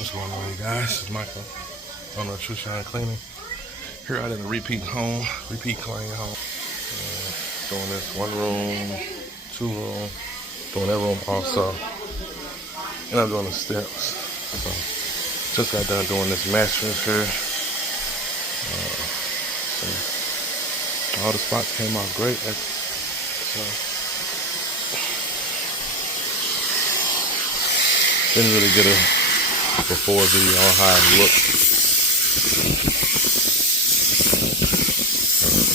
What's going on, you guys? It's Michael, owner of Trushine Cleaning. Here out in the repeat clean home. Doing this 1 room, 2 room, doing that room also. And I'm doing the steps. So, just got done doing this mattress here. So all the spots came out great. So, didn't really get a before video on how it looked.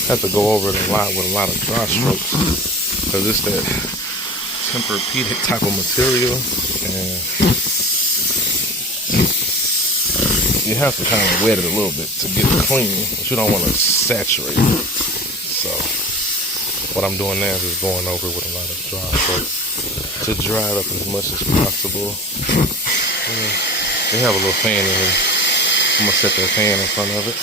Have to go over it a lot with a lot of dry strokes because it's that Tempur-Pedic type of material, and you have to kind of wet it a little bit to get it clean, but you don't want to saturate it. So what I'm doing now is just going over it with a lot of dry strokes to dry it up as much as possible. They have a little fan in here. I'm gonna set that fan in front of it.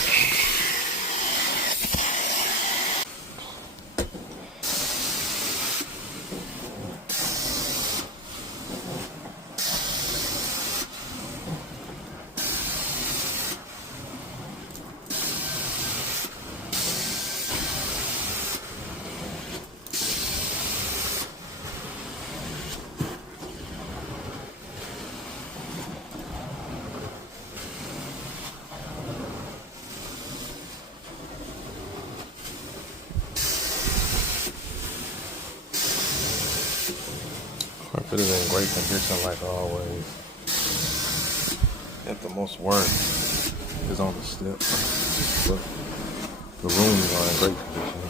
Carpet is in great condition like always. At the most work is on the steps, but the rooms are in great condition.